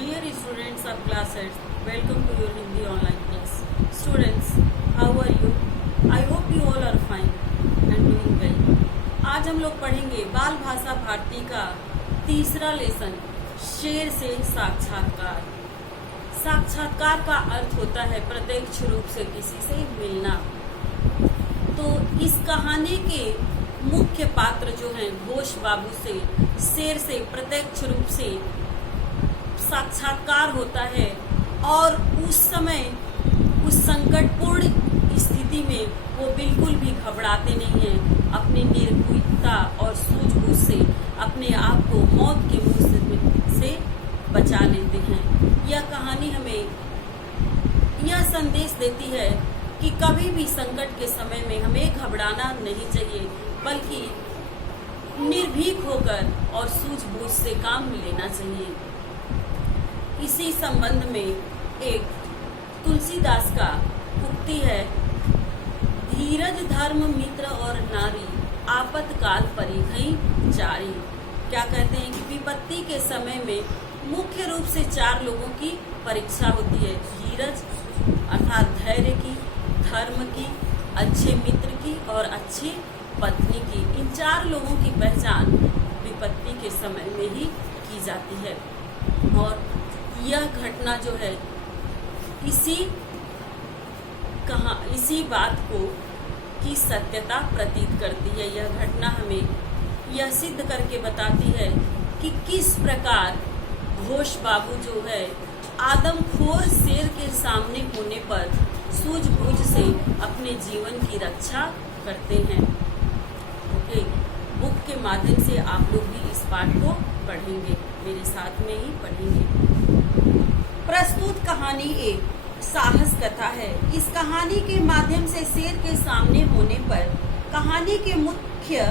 Dear students of class 8, welcome to your Hindi online class. Students, how are you? I hope you all are fine and doing well. आज हम लोग पढ़ेंगे बाल भाषा भारती का तीसरा लेसन, शेर से साक्षात्कार। साक्षात्कार का अर्थ होता है प्रत्यक्ष रूप से किसी से मिलना। तो इस कहानी के मुख्य पात्र जो हैं घोष बाबू से शेर से प्रत्यक्ष रूप से साक्षात्कार होता है और उस समय उस संकटपूर्ण स्थिति में वो बिल्कुल भी घबराते नहीं हैं। अपनी निर्भीकता और सूझबूझ से अपने आप को मौत के मुंह से बचा लेते हैं। यह कहानी हमें यह संदेश देती है कि कभी भी संकट के समय में हमें घबराना नहीं चाहिए, बल्कि निर्भीक होकर और सूझबूझ से काम लेना चाहिए। इसी संबंध में एक तुलसीदास का उक्ति है, धीरज धर्म मित्र और नारी आपतकाल परिघई जारी। क्या कहते हैं कि विपत्ति के समय में मुख्य रूप से 4 लोगों की परीक्षा होती है, धीरज अर्थात धैर्य की, धर्म की, अच्छे मित्र की और अच्छी पत्नी की। इन 4 लोगों की पहचान विपत्ति के समय में ही की जाती है और यह घटना जो है इसी बात को की सत्यता प्रतीत करती है। यह घटना हमें यह सिद्ध करके बताती है कि किस प्रकार घोष बाबू जो है आदमखोर शेर के सामने होने पर सूझबूझ से अपने जीवन की रक्षा करते हैं। ओके, बुक के माध्यम से आप लोग भी इस पाठ को पढ़ेंगे, मेरे साथ में ही पढ़ेंगे। प्रस्तुत कहानी एक साहस कथा है। इस कहानी के माध्यम से शेर के सामने होने पर कहानी के मुख्य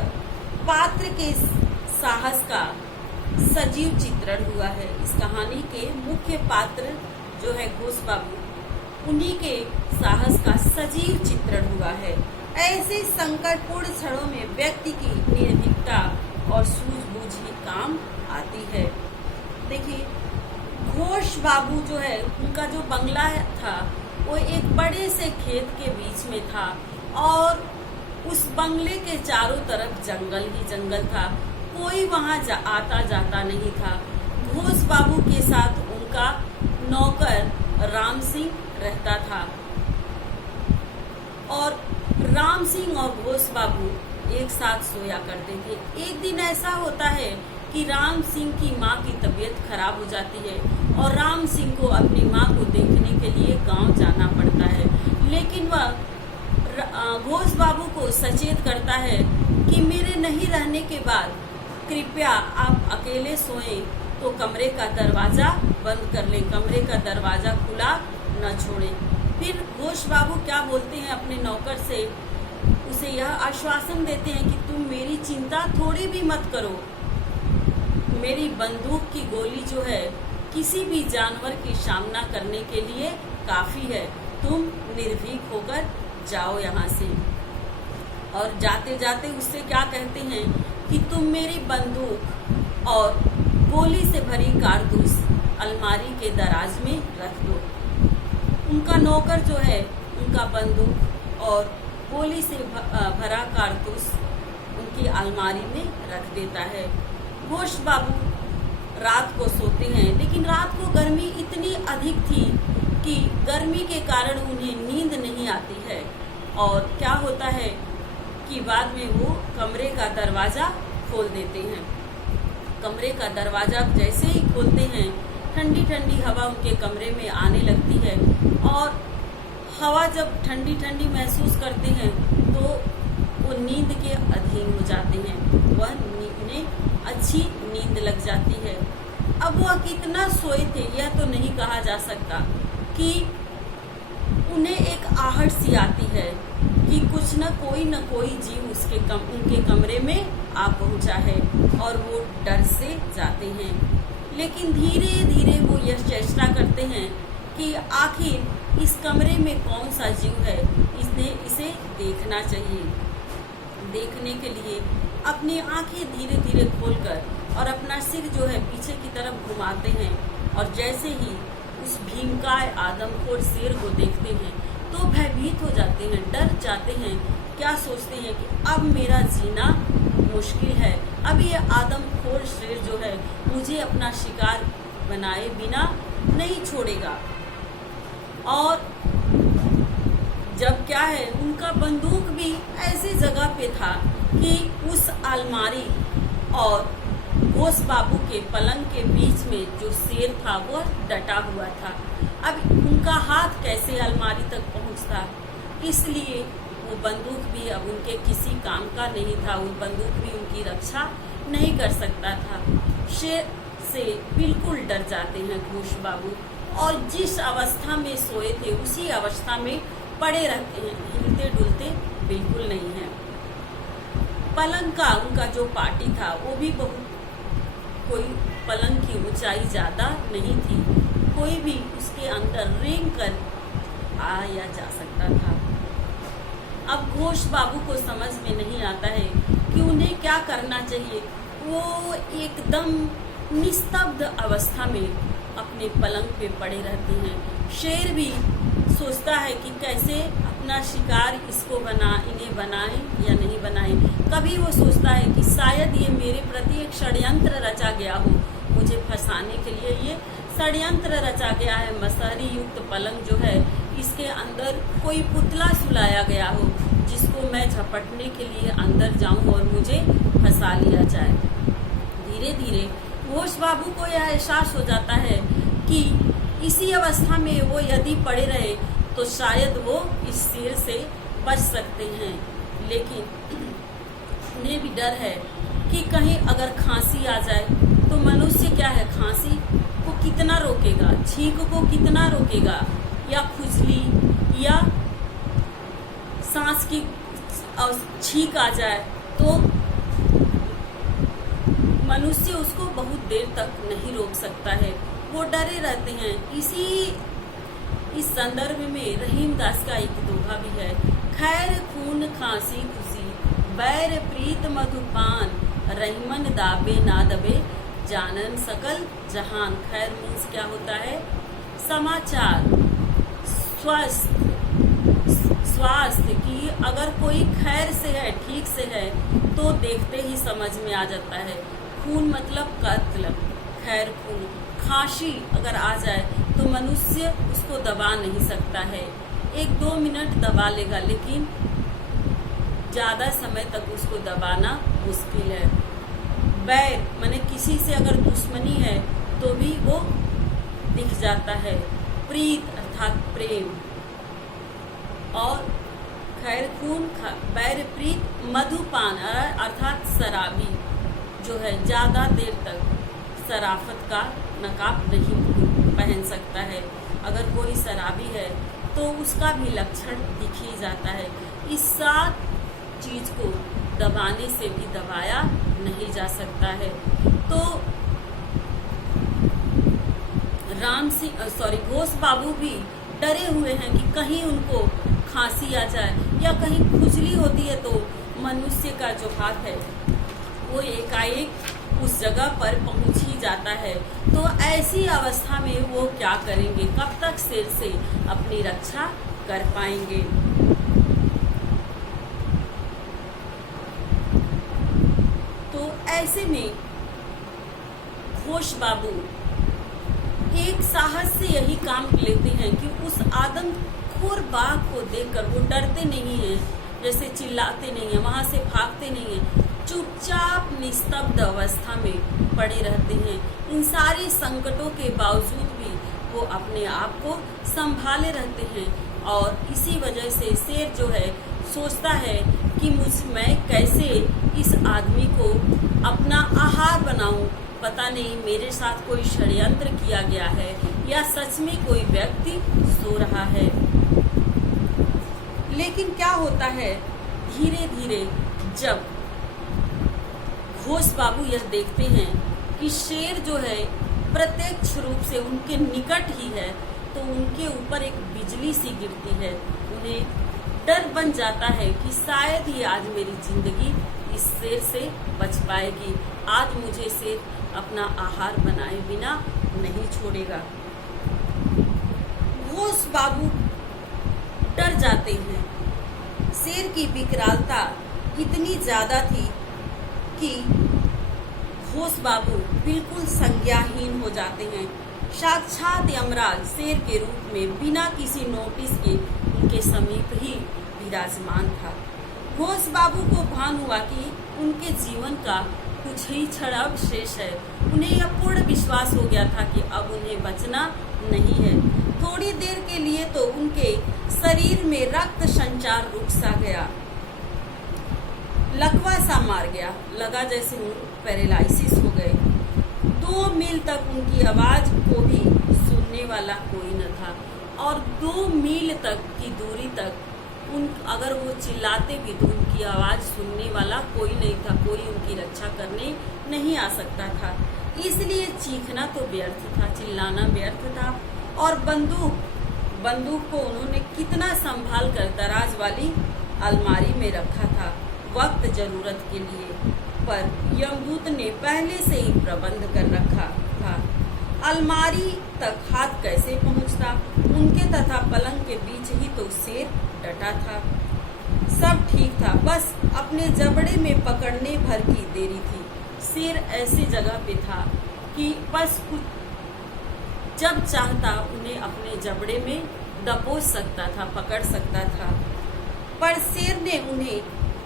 पात्र के साहस का सजीव चित्रण हुआ है। इस कहानी के मुख्य पात्र जो है घोष बाबू, उन्हीं के साहस का सजीव चित्रण हुआ है। ऐसे संकटपूर्ण क्षणों में व्यक्ति की निर्भीकता और सूझबूझ ही काम आती है। देखिए, घोष बाबू जो है उनका जो बंगला था वो एक बड़े से खेत के बीच में था और उस बंगले के चारों तरफ जंगल ही जंगल था, कोई वहां आता जाता नहीं था। घोष बाबू के साथ उनका नौकर राम सिंह रहता था और राम सिंह और घोष बाबू एक साथ सोया करते थे। एक दिन ऐसा होता है कि राम सिंह की माँ की तबीयत खराब हो जाती है और राम सिंह को अपनी माँ को देखने के लिए गांव जाना पड़ता है, लेकिन वह घोष बाबू को सचेत करता है कि मेरे नहीं रहने के बाद कृपया आप अकेले सोएं तो कमरे का दरवाजा बंद कर लें, कमरे का दरवाजा खुला न छोड़ें। फिर घोष बाबू क्या बोलते हैं अपने नौकर से, उसे यह आश्वासन देते हैं कि तुम मेरी चिंता थोड़ी भी मत करो, मेरी बंदूक की गोली जो है किसी भी जानवर की सामना करने के लिए काफी है, तुम निर्भीक होकर जाओ यहाँ से। और जाते जाते उससे क्या कहते हैं कि तुम मेरी बंदूक और गोली से भरी कारतूस अलमारी के दराज में रख दो। उनका नौकर जो है उनका बंदूक और गोली से भरा कारतूस उनकी अलमारी में रख देता है। घोष बाबू रात को सोते हैं, लेकिन रात को गर्मी इतनी अधिक थी कि गर्मी के कारण उन्हें नींद नहीं आती है और क्या होता है कि बाद में वो कमरे का दरवाजा खोल देते हैं। कमरे का दरवाजा जैसे ही खोलते हैं ठंडी ठंडी हवा उनके कमरे में आने लगती है और हवा जब ठंडी ठंडी महसूस करते हैं तो वो नींद के अधीन हो जाते हैं, उन्हें अच्छी नींद लग जाती है। अब वह कितना सोए थे यह तो नहीं कहा जा सकता कि उन्हें एक आहट सी आती है कि कुछ न कोई जीव उनके कमरे में आ पहुंचा है और वो डर से जाते हैं। लेकिन धीरे धीरे वो यह चेष्टा करते हैं कि आखिर इस कमरे में कौन सा जीव है, इसे देखना चाहिए। देखने के लिए अपनी आंखें धीरे धीरे खोलकर और अपना सिर जो है पीछे की तरफ घुमाते हैं और जैसे ही उस भीमकाय आदमखोर शेर को देखते हैं तो भयभीत हो जाते हैं, डर जाते हैं। क्या सोचते हैं कि अब मेरा जीना मुश्किल है, अब ये आदमखोर शेर जो है मुझे अपना शिकार बनाए बिना नहीं छोड़ेगा। और जब क्या है, उनका बंदूक भी ऐसी जगह पे था कि उस अलमारी और घोष बाबू के पलंग के बीच में जो शेर था वो डटा हुआ था। अब उनका हाथ कैसे अलमारी तक पहुंचता, इसलिए वो बंदूक भी अब उनके किसी काम का नहीं था, वो बंदूक भी उनकी रक्षा नहीं कर सकता था। शेर से बिल्कुल डर जाते हैं घोष बाबू और जिस अवस्था में सोए थे उसी अवस्था में पड़े रहते हैं, हिलते डुलते बिल्कुल नहीं है। पलंग का उनका जो पाटी था वो भी बहुत कोई पलंग की ऊंचाई ज्यादा नहीं थी, कोई भी उसके अंदर रेंग कर आया जा सकता था। अब घोष बाबू को समझ में नहीं आता है कि उन्हें क्या करना चाहिए। वो एकदम निस्तब्ध अवस्था में अपने पलंग पे पड़े रहते हैं। शेर भी सोचता है कि कैसे अपना शिकार इसको इन्हें बनाए या नहीं बनाए। कभी वो सोचता है कि शायद ये मेरे प्रति एक षड्यंत्र रचा गया हो, मुझे फंसाने के लिए ये षड्यंत्र रचा गया है। मसहरी युक्त पलंग जो है इसके अंदर कोई पुतला सुलाया गया हो जिसको मैं झपटने के लिए अंदर जाऊं और मुझे फंसा लिया जाए। धीरे धीरे घोष बाबू को यह एहसास हो जाता है कि इसी अवस्था में वो यदि पड़े रहे तो शायद वो इस शेर से बच सकते हैं, लेकिन उन्हें भी डर है कि कहीं अगर खांसी आ जाए तो मनुष्य क्या है, खांसी को कितना रोकेगा, छींक को कितना रोकेगा, या खुजली या सांस की छींक आ जाए तो मनुष्य उसको बहुत देर तक नहीं रोक सकता है। वो डरे रहते हैं। इस संदर्भ में रहीमदास का एक दोहा भी है, खैर खून खांसी खुशी बैर प्रीत मधुपान रहीमन दाबे ना दबे जानन सकल जहान। खैर मीन्स क्या होता है, समाचार, स्वास्थ्य की अगर कोई खैर से है, ठीक से है तो देखते ही समझ में आ जाता है। खून मतलब कत्ल, खैर खून। खांसी अगर आ जाए तो मनुष्य उसको दबा नहीं सकता है, 1-2 मिनट दबा लेगा लेकिन ज्यादा समय तक उसको दबाना मुश्किल है। बैर माने किसी से अगर दुश्मनी है तो भी वो दिख जाता है। प्रीत अर्थात प्रेम, और खैर खून बैर प्रीत मधुपान अर्थात शराबी जो है ज्यादा देर तक शराफत का नकाब नहीं पहन सकता है। अगर कोई शराबी है तो उसका भी लक्षण दिख ही जाता है। इस 7 चीज को दबाने से भी दबाया नहीं जा सकता है। तो घोष बाबू भी डरे हुए हैं कि कहीं उनको खांसी आ जाए या कहीं खुजली होती है तो मनुष्य का जो हाथ है वो एकाएक उस जगह पर पहुंच ही जाता है। तो ऐसी अवस्था में वो क्या करेंगे, कब तक शेर से अपनी रक्षा कर पाएंगे। तो ऐसे में घोष बाबू एक साहस से यही काम लेते हैं कि उस आदमखोर बाघ को देखकर वो डरते नहीं हैं, जैसे चिल्लाते नहीं हैं, वहां से भागते नहीं हैं, चुपचाप निस्तब्ध अवस्था में पड़े रहते हैं। इन सारे संकटों के बावजूद भी वो अपने आप को संभाले रहते हैं और इसी वजह से शेर जो है सोचता है कि मैं कैसे इस आदमी को अपना आहार बनाऊं। पता नहीं मेरे साथ कोई षड्यंत्र किया गया है या सच में कोई व्यक्ति सो रहा है। लेकिन क्या होता है, धीरे धीरे जब घोष बाबू यह देखते हैं कि शेर जो है प्रत्यक्ष रूप से उनके निकट ही है तो उनके ऊपर एक बिजली सी गिरती है। उन्हें डर बन जाता है कि शायद ही आज मेरी जिंदगी इस शेर से बच पाएगी, आज मुझे शेर अपना आहार बनाए बिना नहीं छोड़ेगा। घोष बाबू डर जाते हैं। शेर की विकरालता इतनी ज्यादा थी कि घोष बाबू बिल्कुल संज्ञाहीन हो जाते हैं। साक्षात यमराज शेर के रूप में बिना किसी नोटिस के उनके समीप ही विराजमान था। घोष बाबू को भान हुआ कि उनके जीवन का कुछ ही क्षण अवशेष है। उन्हें यह पूर्ण विश्वास हो गया था कि अब उन्हें बचना नहीं है। थोड़ी देर के लिए तो उनके शरीर में रक्त संचार रुक सा गया, लकवा सा मार गया, लगा जैसे पैरालिसिस हो गए। 2 मील तक उनकी आवाज को भी सुनने वाला कोई न था और 2 मील तक की दूरी तक अगर वो चिल्लाते भी तो उनकी आवाज सुनने वाला कोई नहीं था, कोई उनकी रक्षा करने नहीं आ सकता था। इसलिए चीखना तो व्यर्थ था, चिल्लाना व्यर्थ था। और बंदूक को उन्होंने कितना संभाल कर दराज वाली अलमारी में रखा था वक्त जरूरत के लिए, पर यमदूत ने पहले से ही प्रबंध कर रखा था। अलमारी तक हाथ कैसे पहुंचता? उनके तथा पलंग के बीच ही तो शेर डटा था। सब ठीक था, बस अपने जबड़े में पकड़ने भर की देरी थी। शेर ऐसी जगह पे था कि बस कुछ जब चाहता उन्हें अपने जबड़े में दबोच सकता था, पकड़ सकता था। पर शेर ने उन्हें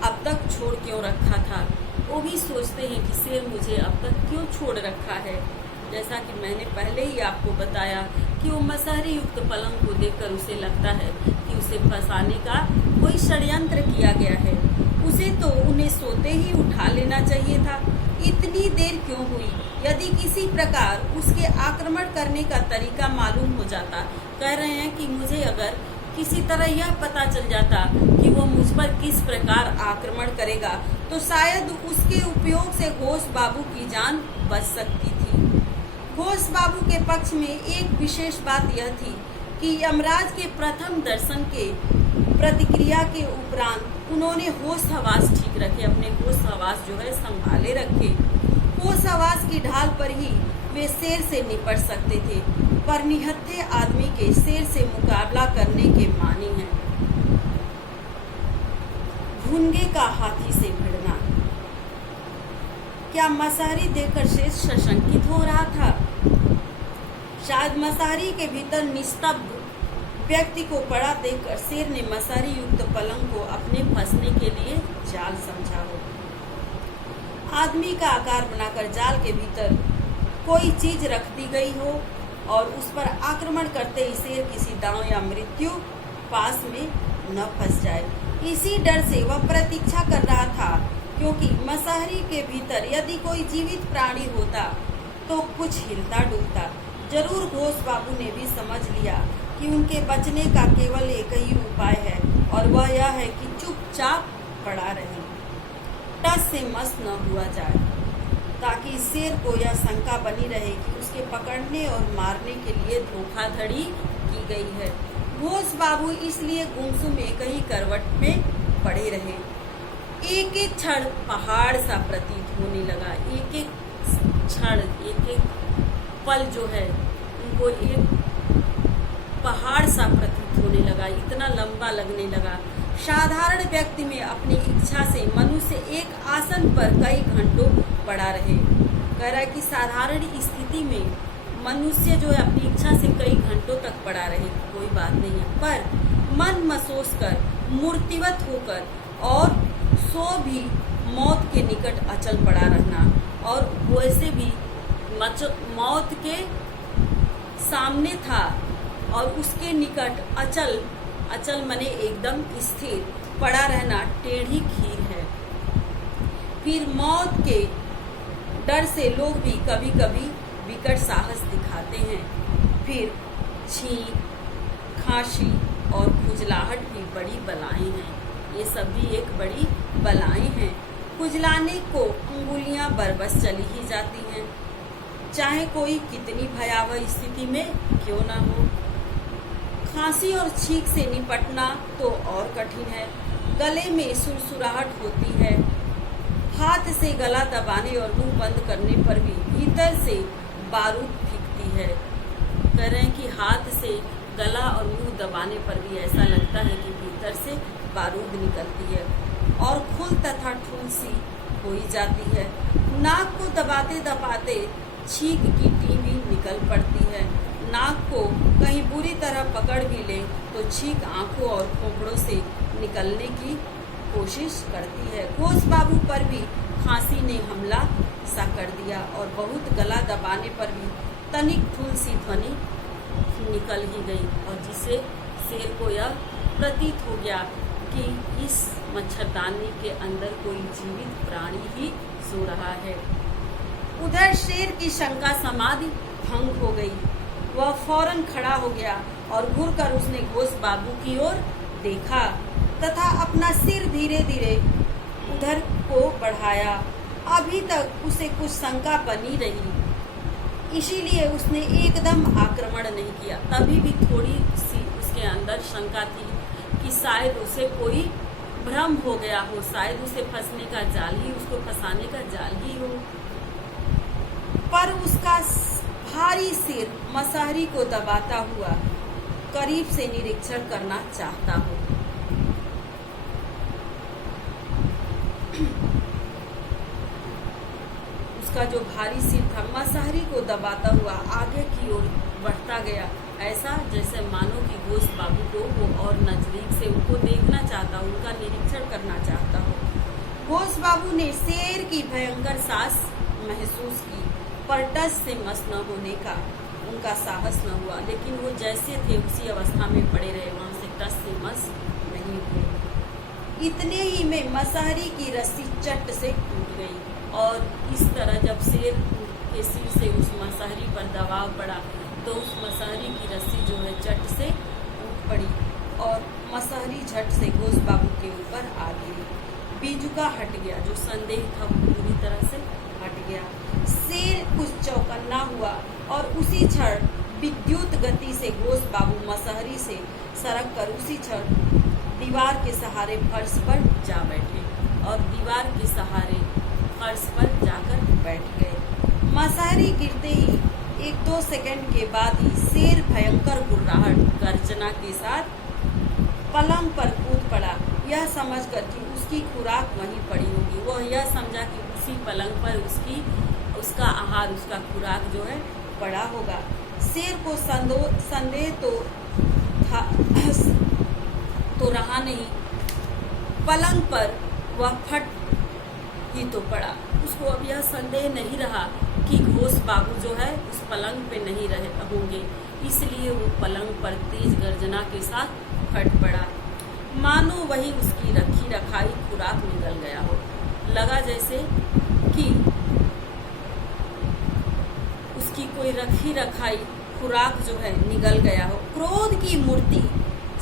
अब तक छोड़ क्यों रखा था? वो भी सोचते हैं कि शेर मुझे अब तक क्यों छोड़ रखा है। जैसा कि मैंने पहले ही आपको बताया कि वो मसहरी युक्त पलंग को देखकर उसे लगता है कि उसे फंसाने का कोई षड्यंत्र किया गया है। उसे तो उन्हें सोते ही उठा लेना चाहिए था। इतनी देर क्यों हुई? यदि किसी प्रकार उसके आक्रमण करने का तरीका मालूम हो जाता, कह रहे हैं कि मुझे अगर किसी तरह यह पता चल जाता कि वो मुझ पर किस प्रकार आक्रमण करेगा तो शायद उसके उपयोग से घोष बाबू की जान बच सकती थी। घोष बाबू के पक्ष में एक विशेष बात यह थी कि यमराज के प्रथम दर्शन के प्रतिक्रिया के उपरांत उन्होंने होश हवास ठीक रखे, अपने होश हवास जो है संभाले रखे। होश हवास की ढाल पर ही वे शेर से निपट सकते थे, पर निहत्थे आदमी के शेर से मुकाबला करने के मानी हैं। भुनगे का हाथी से भिड़ना। क्या मसारी देखकर शेर सशंकित हो रहा था? शायद मसारी के भीतर निस्तब्ध व्यक्ति को पड़ा देखकर शेर ने मसारी युक्त पलंग को अपने फंसने के लिए जाल समझा हो। आदमी का आकार बनाकर जाल के भीतर कोई चीज रख दी गई हो और उस पर आक्रमण करते ही शेर किसी दांव या मृत्यु पास में न फंस जाए, इसी डर से वह प्रतीक्षा कर रहा था। क्योंकि मसाहरी के भीतर यदि कोई जीवित प्राणी होता तो कुछ हिलता डुलता। जरूर घोष बाबू ने भी समझ लिया कि उनके बचने का केवल एक ही उपाय है और वह यह है कि चुपचाप पड़ा रहे, टस से मस न हुआ जाए, ताकि शेर को यह शंका बनी रहे कि उसके पकड़ने और मारने के लिए धोखाधड़ी की गई है। घोष बाबू इसलिए गुमसुम एक ही करवट पे पड़े रहे। एक एक क्षण पहाड़ सा प्रतीत होने लगा। एक एक क्षण, एक एक पल जो है उनको एक पहाड़ सा प्रतीत होने लगा, इतना लंबा लगने लगा। साधारण व्यक्ति में अपनी इच्छा से मनुष्य एक आसन पर कई घंटों पड़ा रहे। कह रहा है कि साधारण स्थिति में मनुष्य जो है अपनी इच्छा से कई घंटों तक पड़ा रहे, कोई बात नहीं है, पर मन महसूस कर, मूर्तिवत होकर और सो भी मौत के निकट अचल पड़ा रहना, और वैसे भी मौत के सामने था और उसके निकट अचल मने एकदम स्थिर पड़ा रहना टेढ़ी खीर है। फिर मौत के डर से लोग भी कभी कभी विकट साहस दिखाते हैं। फिर छींक, खांसी और खुजलाहट भी बड़ी बलाएं हैं। ये सब भी एक बड़ी बलाएं हैं। खुजलाने को अंगुलियां बरबस चली ही जाती हैं, चाहे कोई कितनी भयावह स्थिति में क्यों ना हो। खांसी और छींक से निपटना तो और कठिन है। गले में सुरसुराहट होती है। हाथ से गला दबाने और मुंह बंद करने पर भी भीतर से बारूद फीकती निकलती है। कह रहे हैं कि हाथ से गला और मुंह दबाने पर भी ऐसा लगता है कि भीतर से बारूद निकलती है और खुल तथा ठूल सी हो ही जाती है। नाक को दबाते दबाते छींक की टीवी निकल पड़ती है। नाक को कहीं बुरी तरह पकड़ भी ले तो छींक आंखों और खोपड़ों से निकलने की कोशिश करती है। घोष बाबू पर भी खांसी ने हमला सा कर दिया और बहुत गला दबाने पर भी तनिक ठूल सी ध्वनि निकल ही गई और जिससे शेर को यह प्रतीत हो गया कि इस मच्छरदानी के अंदर कोई जीवित प्राणी ही सो रहा है। उधर शेर की शंका समाधि भंग हो गई। वह फौरन खड़ा हो गया और घूरकर उसने घोष बाबू की ओर देखा तथा अपना सिर धीरे धीरे उधर को बढ़ाया। अभी तक उसे कुछ शंका बनी रही, इसीलिए उसने एकदम आक्रमण नहीं किया। तभी भी थोड़ी सी उसके अंदर शंका थी कि शायद उसे कोई भ्रम हो गया हो, शायद उसे फंसने का जाल ही, उसको फंसाने का जाल ही हो। पर उसका भारी सिर मसहरी को दबाता हुआ करीब से निरीक्षण करना चाहता हो। उसका जो भारी सिर था मसहरी को दबाता हुआ आगे की ओर बढ़ता गया, ऐसा जैसे मानो कि घोष बाबू को वो और नजदीक से उनको देखना चाहता हो, उनका निरीक्षण करना चाहता हो। घोष बाबू ने शेर की भयंकर सांस महसूस की, पर टस से मस न होने का उनका साहस न हुआ। लेकिन वो जैसे थे उसी अवस्था में पड़े रहे, वहां से टस से मस नहीं हुए। इतने ही में मसहरी की रस्सी चट से टूट गई और इस तरह जब शेर के सिर से उस मसहरी पर दबाव पड़ा तो उस मसहरी की रस्सी जो है चट से टूट पड़ी और मसहरी झट से घोष बाबू के ऊपर आ गिरी। बीजुका हट गया, जो संदेह था वो पूरी तरह से हट गया। शेर कुछ चौकन्ना हुआ और उसी क्षण विद्युत गति से घोष बाबू मसहरी से सरक कर उसी क्षण दीवार के सहारे फर्श पर जा बैठे और दीवार के सहारे फर्श पर जाकर बैठ गए। मसहरी गिरते ही 1-2 सेकंड के बाद ही शेर भयंकर गुर्राहट गर्जना के साथ पलंग पर कूद पड़ा, यह समझकर कि उसकी खुराक वहीं पड़ी होगी। वह यह समझा कि उसी पलंग पर उसका आहार, उसका खुराक जो है पड़ा होगा। शेर को संदेह तो रहा नहीं, पलंग पर वह फट ही तो पड़ा। उसको अब यह संदेह नहीं रहा कि घोष बाबू जो है उस पलंग पे नहीं रहे होंगे, इसलिए वो पलंग पर तेज गर्जना के साथ फट पड़ा। मानो वही उसकी रखी रखाई खुराक निकल गया हो। लगा जैसे कि उसकी कोई रखी रखाई खुराक जो है निकल गया हो। क्रोध की मूर्ति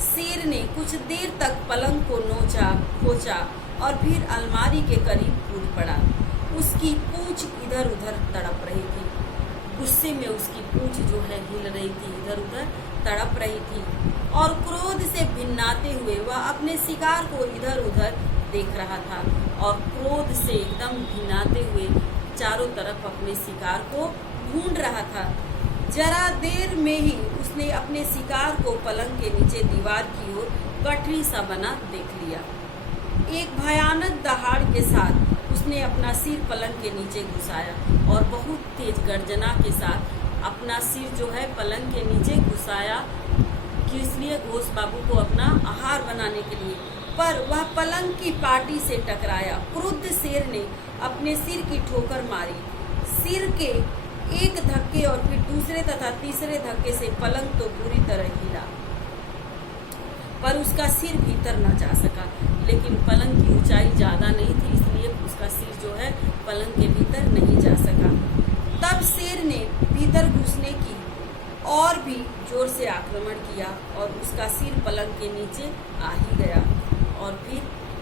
शेर ने कुछ देर तक पलंग को नोचा खोचा और फिर अलमारी के करीब कूद पड़ा। उसकी पूंछ इधर उधर तड़प रही थी, गुस्से में उसकी पूंछ जो है हिल रही थी, इधर उधर तड़प रही थी और क्रोध से भिन्नाते हुए वह अपने शिकार को इधर उधर देख रहा था और क्रोध से एकदम भिन्नाते हुए चारों तरफ अपने शिकार को ढूंढ रहा था। जरा देर में ही उसने अपने शिकार को पलंग के नीचे दीवार की ओर गठरी सा बना देख लिया। एक भयानक दहाड़ के साथ उसने अपना सिर पलंग के नीचे घुसाया और बहुत तेज गर्जना के साथ अपना सिर जो है पलंग के नीचे घुसाया कि इसलिए घोष बाबू को अपना आहार बनाने के लिए, पर वह पलंग की पाटी से टकराया। क्रुद्ध शेर ने अपने सिर की ठोकर मारी। सिर के एक धक्के और फिर दूसरे तथा तीसरे धक्के से पलंग तो पूरी तरह हिला, पर उसका सिर भीतर न जा सका। लेकिन पलंग की ऊंचाई ज्यादा नहीं थी, इसलिए उसका सिर जो है पलंग के भीतर नहीं जा सका। तब शेर ने भीतर घुसने की और भी जोर से आक्रमण किया और उसका सिर पलंग के नीचे आ ही गया और फिर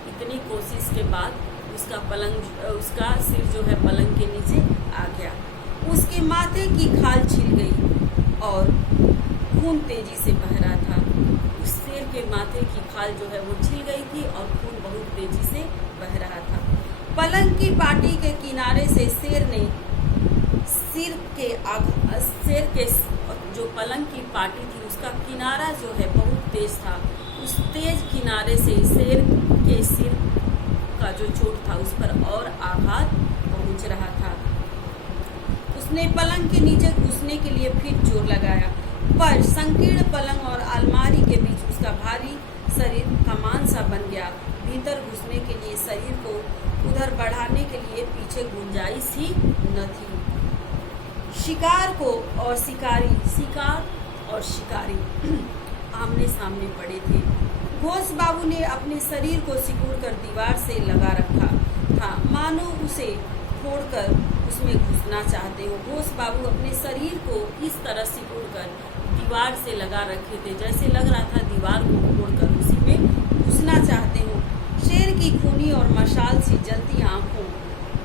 इतनी कोशिश के बाद उसका सिर जो है पलंग के नीचे आ गया। उसके माथे की खाल छिल गई और खून तेजी से बह रहा था। उस शेर के माथे की खाल जो है वो छिल गई थी और खून बहुत तेजी से बह रहा था। पलंग की पाटी के किनारे से शेर ने शेर के जो पलंग की पाटी थी उसका किनारा जो है बहुत तेज था। उस तेज किनारे से शेर के सिर का जो चोट था उस पर और आघात पहुंच रहा था। उसने पलंग के नीचे घुसने के लिए फिर जोर लगाया, पर संकीर्ण पलंग और अलमारी के बीच उसका भारी शरीर कमान सा बन गया। भीतर घुसने के लिए शरीर को उधर बढ़ाने के लिए पीछे गुंजाइश ही न थी। शिकार और शिकारी आमने सामने पड़े थे। घोष बाबू ने अपने शरीर को सिकुड़कर दीवार से लगा रखा था, मानो उसे फोड़कर उसमें घुसना चाहते हो। घोष बाबू अपने शरीर को इस तरह सिकुड़कर दीवार से लगा रखे थे जैसे लग रहा था दीवार को फोड़कर उसी में घुसना चाहते हो। शेर की खूनी और मशाल सी जलती आंखों,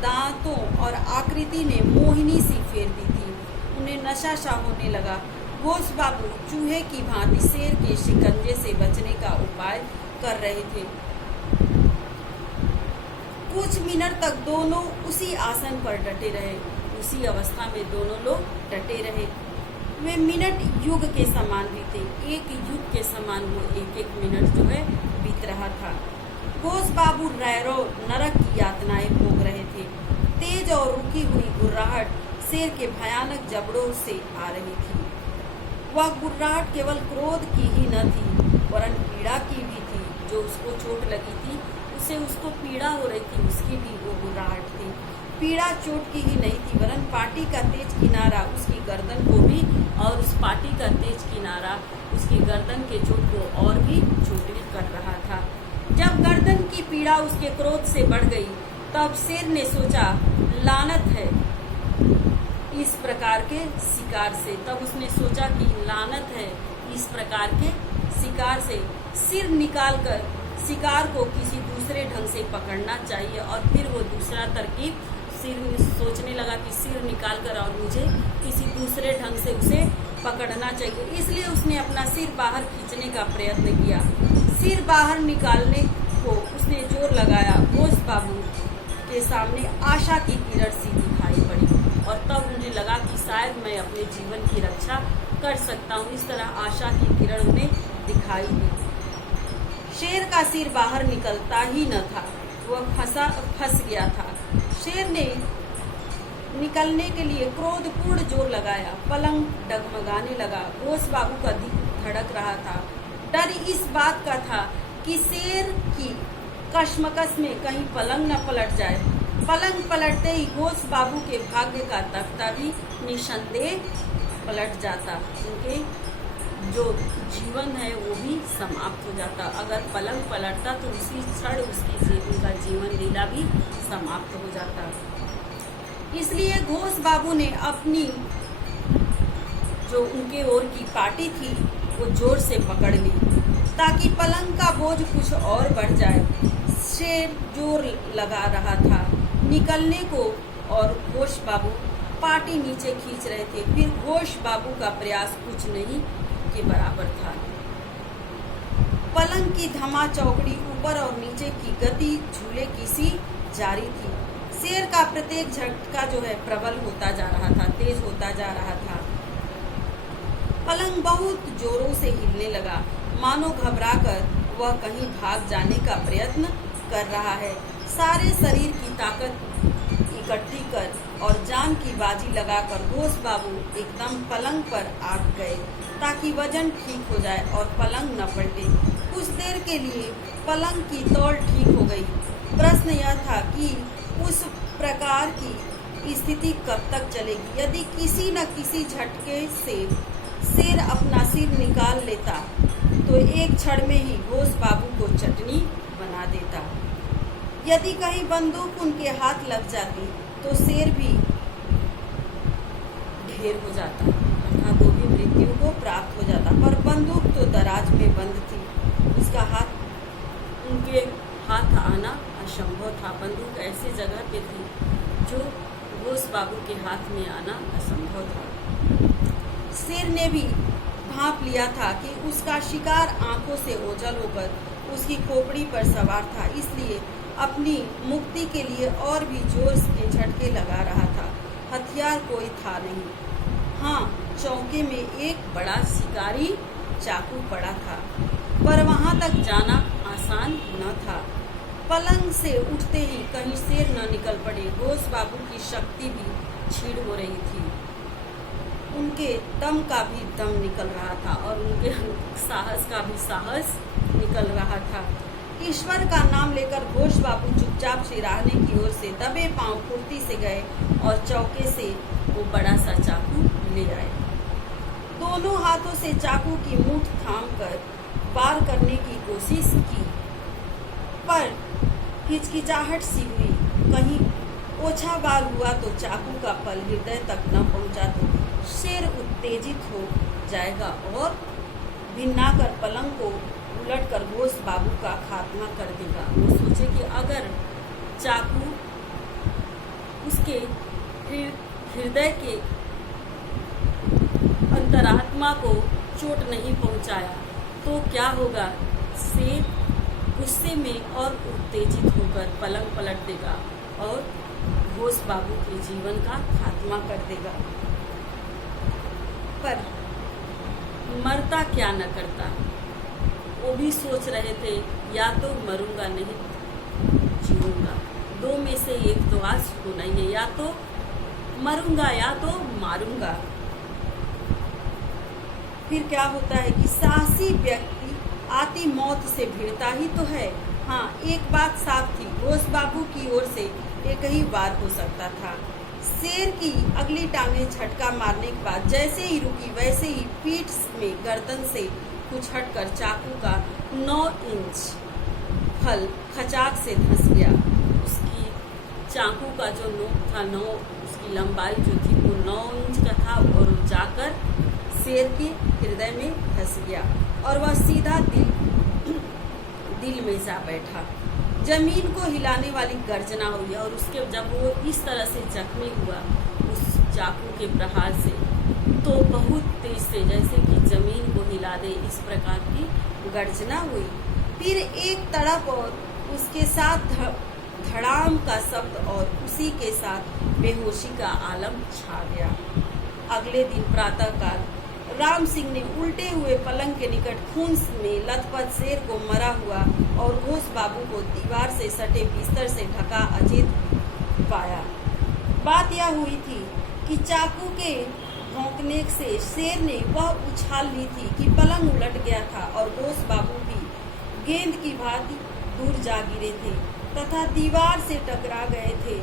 दांतों और आकृति ने मोहिनी सी फेर दी थी। उन्हें नशा सा होने लगा। घोष बाबू चूहे की भांति शेर के शिकंजे से बचने का उपाय कर रहे थे। कुछ मिनट तक दोनों उसी आसन पर डटे रहे। उसी अवस्था में दोनों लोग डटे रहे। वे मिनट युग के समान बीते। एक युग के समान वो एक एक मिनट जो है बीत रहा था। घोष बाबू रैरो नरक की यातनाएं भोग रहे थे। तेज और रुकी हुई गुर्राहट शेर के भयानक जबड़ों से आ रही थी। वह गुर्राहट केवल क्रोध की ही न थी वरन पीड़ा की भी थी। जो उसको चोट लगी थी उससे उसको पीड़ा हो रही थी, उसकी भी वो गुर्राहट थी। पीड़ा चोट की ही नहीं थी वरन पाटी का तेज किनारा उसकी गर्दन को भी और उस पाटी का तेज किनारा उसकी गर्दन के चोट को और भी चोटिल कर रहा था। जब गर्दन की पीड़ा उसके क्रोध से बढ़ गई तब शेर ने सोचा, लानत है इस प्रकार के शिकार से। तब उसने सोचा कि लानत है इस प्रकार के शिकार से। सिर निकालकर शिकार को किसी दूसरे ढंग से पकड़ना चाहिए। और फिर वो दूसरा तरकीब सोचने लगा कि सिर निकालकर और मुझे किसी दूसरे ढंग से उसे पकड़ना चाहिए। इसलिए उसने अपना सिर बाहर खींचने का प्रयत्न किया। सिर बाहर निकालने को उसने जोर लगाया। घोष बाबू के सामने आशा की किरण सी दिखाई पड़ी और तब उन्हें लगा कि शायद मैं अपने जीवन की रक्षा कर सकता हूँ। इस तरह आशा की किरण उन्हें दिखाई दी। शेर का सिर बाहर निकलता ही न था, वह फंस गया था। शेर ने निकलने के लिए क्रोधपूर्ण जोर लगाया। पलंग डगमगाने लगा। घोष बाबू का दिल धड़क रहा था। डर इस बात का था कि शेर की कशमकश में कहीं पलंग न पलट जाए। पलंग पलटते ही घोष बाबू के भाग्य का तख्ता भी निसंदेह पलट जाता। उनके जो जीवन है वो भी समाप्त हो जाता। अगर पलंग पलटता तो उसी क्षण उनका जीवन लीला भी समाप्त हो जाता। इसलिए घोष बाबू ने अपनी जो उनके ओर की पाटी थी वो जोर से पकड़ ली ताकि पलंग का बोझ कुछ और बढ़ जाए। शेर जोर लगा रहा था निकलने को और घोष बाबू पाटी नीचे खींच रहे थे। फिर घोष बाबू का प्रयास कुछ नहीं के बराबर था। पलंग की धमा चौकड़ी ऊपर और नीचे की गति झूले की सी जारी थी। शेर का प्रत्येक झटका जो है प्रबल होता जा रहा था, तेज होता जा रहा था। पलंग बहुत जोरों से हिलने लगा, मानो घबराकर वह कहीं भाग जाने का प्रयत्न कर रहा है। सारे शरीर की ताकत इकट्ठी कर और जान की बाजी लगाकर घोष बाबू एकदम पलंग पर आ गए ताकि वजन ठीक हो जाए और पलंग न पलटे। कुछ देर के लिए पलंग की तौल ठीक हो गई। प्रश्न यह था कि उस प्रकार की स्थिति कब तक चलेगी। यदि किसी न किसी झटके से शेर अपना सिर निकाल लेता तो एक क्षण में ही घोष बाबू को चटनी बना देता। यदि कहीं बंदूक उनके हाथ लग जाती तो शेर भी ढेर हो जाता, अर्थात वो भी मृत्यु को प्राप्त हो जाता। पर बंदूक तो दराज में बंद थी, उसका हाथ उनके हाथ आना असंभव था। बंदूक ऐसी जगह पे थी जो घोष बाबू के हाथ में आना असंभव था। शेर ने भी भांप लिया था कि उसका शिकार आंखों से ओझल होकर उसकी खोपड़ी पर सवार था, इसलिए अपनी मुक्ति के लिए और भी जोर के झटके लगा रहा था। हथियार कोई था नहीं। हाँ, चौके में एक बड़ा शिकारी चाकू पड़ा था, पर वहां तक जाना आसान न था। पलंग से उठते ही कहीं शेर न निकल पड़े। घोष बाबू की शक्ति भी छीड़ हो रही थी, उनके दम का भी दम निकल रहा था और उनके साहस का भी साहस निकल रहा था। ईश्वर का नाम लेकर घोष बाबू चुपचाप सिराहने की ओर से दबे पांव फुर्ती से गए और चौके से वो बड़ा सा चाकू ले आए। दोनों हाथों से चाकू की मूठ थामकर वार करने की कोशिश की, पर हिचकिचाहट सी हुई। कहीं ओछा वार हुआ तो चाकू का पल हृदय तक न पहुंचा तो शेर उत्तेजित हो जाएगा और भिन्नाकर पलंग को उलटकर घोष बाबू का खात्मा कर देगा। वो सोचे कि अगर चाकू उसके हृदय के अंतरात्मा को चोट नहीं पहुंचाया तो क्या होगा। शेर गुस्से में और उत्तेजित होकर पलंग पलट देगा और घोष बाबू के जीवन का खात्मा कर देगा। पर मरता क्या न करता। वो भी सोच रहे थे या तो मरूंगा नहीं जीऊंगा, दो में से एक तो आज होना ही है, या तो मरूंगा या तो मारूंगा। फिर क्या होता है कि साहसी व्यक्ति आती मौत से भिड़ता ही तो है। हाँ, एक बात साफ थी, घोष बाबू की ओर से एक ही वार हो सकता था। शेर की अगली टांगें झटका मारने के बाद जैसे ही रुकी वैसे ही पीठ में गर्दन से कुछ हटकर चाकू का 9 इंच फल खचाक से धंस गया। उसकी चाकू का जो नोक था, उसकी लंबाई जो थी वो 9 इंच का था और जाकर शेर के हृदय में धंस गया और वह सीधा दिल में जा बैठा। जमीन को हिलाने वाली गर्जना हुई और उसके जब वो इस तरह से जख्मी हुआ उस चाकू के प्रहार से, तो बहुत तेज से जैसे कि जमीन को हिला दे इस प्रकार की गर्जना हुई। फिर एक तड़प और उसके साथ धड़ाम का शब्द और उसी के साथ बेहोशी का आलम छा गया। अगले दिन प्रातःकाल राम सिंह ने उल्टे हुए पलंग के निकट खून में लथपथ शेर को मरा हुआ और घोष बाबू को दीवार से सटे बिस्तर से ढका अचेत पाया। बात यह हुई थी कि चाकू के भौंकने से शेर ने वह उछाल ली थी कि पलंग उलट गया था और घोष बाबू भी गेंद की भांति दूर जा गिरे थे तथा दीवार से टकरा गए थे।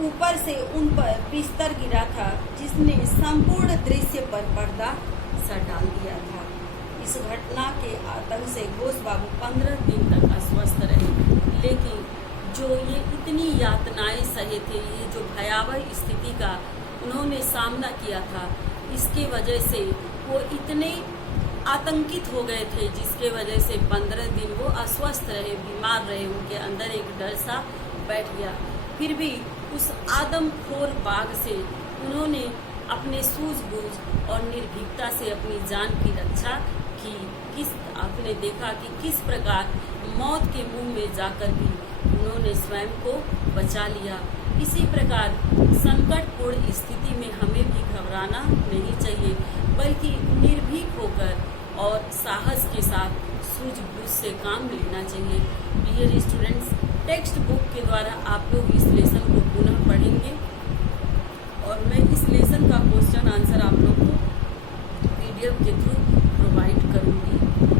ऊपर से उन पर बिस्तर गिरा था जिसने संपूर्ण दृश्य पर पर्दा सा डाल दिया था। इस घटना के आतंक से घोष बाबू 15 दिन तक अस्वस्थ रहे, लेकिन जो ये इतनी यातनाएं सहे थे, ये जो भयावह स्थिति का उन्होंने सामना किया था, इसके वजह से वो इतने आतंकित हो गए थे जिसके वजह से 15 दिन वो अस्वस्थ रहे, बीमार रहे, उनके अंदर एक डर सा बैठ गया। फिर भी उस आदमखोर बाघ से उन्होंने अपने सूझबूझ और निर्भीकता से अपनी जान की रक्षा की। आपने देखा कि किस प्रकार मौत के मुंह में जाकर भी उन्होंने स्वयं को बचा लिया। इसी प्रकार संकटपूर्ण स्थिति में हमें भी घबराना नहीं चाहिए, बल्कि निर्भीक होकर और साहस के साथ सूझबूझ से काम लेना चाहिए। डियर स्टूडेंट्स, टेक्स्ट बुक के द्वारा आप लोग इस लेसन को पुनः पढ़ेंगे और मैं इस लेसन का क्वेश्चन आंसर आप लोग को PDF के थ्रू प्रोवाइड करूंगी।